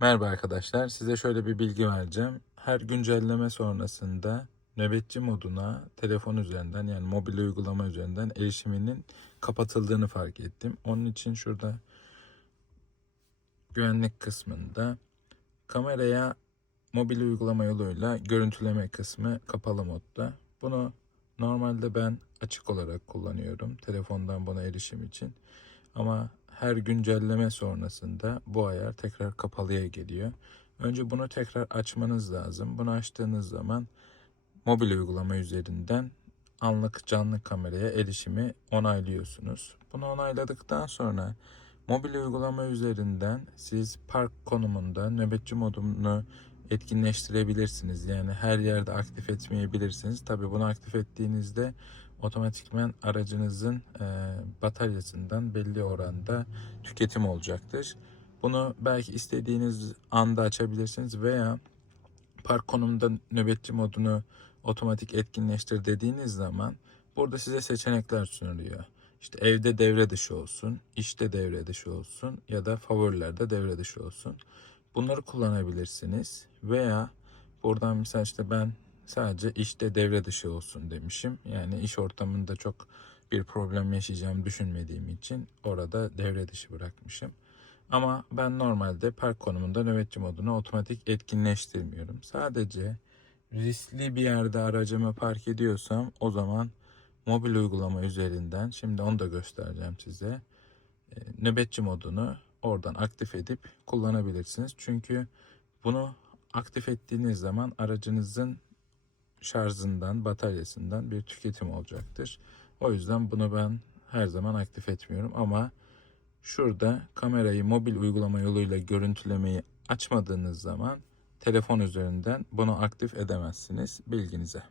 Merhaba arkadaşlar. Size şöyle bir bilgi vereceğim. Her güncelleme sonrasında nöbetçi moduna telefon üzerinden yani mobil uygulama üzerinden erişiminin kapatıldığını fark ettim. Onun için şurada güvenlik kısmında kameraya mobil uygulama yoluyla görüntüleme kısmı kapalı modda. Bunu normalde ben açık olarak kullanıyorum telefondan buna erişim için. Ama her güncelleme sonrasında bu ayar tekrar kapalıya geliyor. Önce bunu tekrar açmanız lazım. Bunu açtığınız zaman mobil uygulama üzerinden anlık canlı kameraya erişimi onaylıyorsunuz. Bunu onayladıktan sonra mobil uygulama üzerinden siz park konumunda nöbetçi modunu etkinleştirebilirsiniz. Yani her yerde aktif etmeyebilirsiniz. Tabii bunu aktif ettiğinizde otomatikmen aracınızın e, bataryasından belli oranda tüketim olacaktır. Bunu belki istediğiniz anda açabilirsiniz veya park konumunda nöbetçi modunu otomatik etkinleştir dediğiniz zaman burada size seçenekler sunuluyor. İşte evde devre dışı olsun, işte devre dışı olsun ya da favorilerde devre dışı olsun. Bunları kullanabilirsiniz veya buradan mesela işte ben sadece işte devre dışı olsun demişim. Yani iş ortamında çok bir problem yaşayacağımı düşünmediğim için orada devre dışı bırakmışım. Ama ben normalde park konumunda nöbetçi modunu otomatik etkinleştirmiyorum. Sadece riskli bir yerde aracımı park ediyorsam o zaman mobil uygulama üzerinden şimdi onu da göstereceğim size. E, nöbetçi modunu oradan aktif edip kullanabilirsiniz. Çünkü bunu aktif ettiğiniz zaman aracınızın şarjından, bataryasından bir tüketim olacaktır. O yüzden bunu ben her zaman aktif etmiyorum ama şurada kamerayı mobil uygulama yoluyla görüntülemeyi açmadığınız zaman telefon üzerinden bunu aktif edemezsiniz bilginize.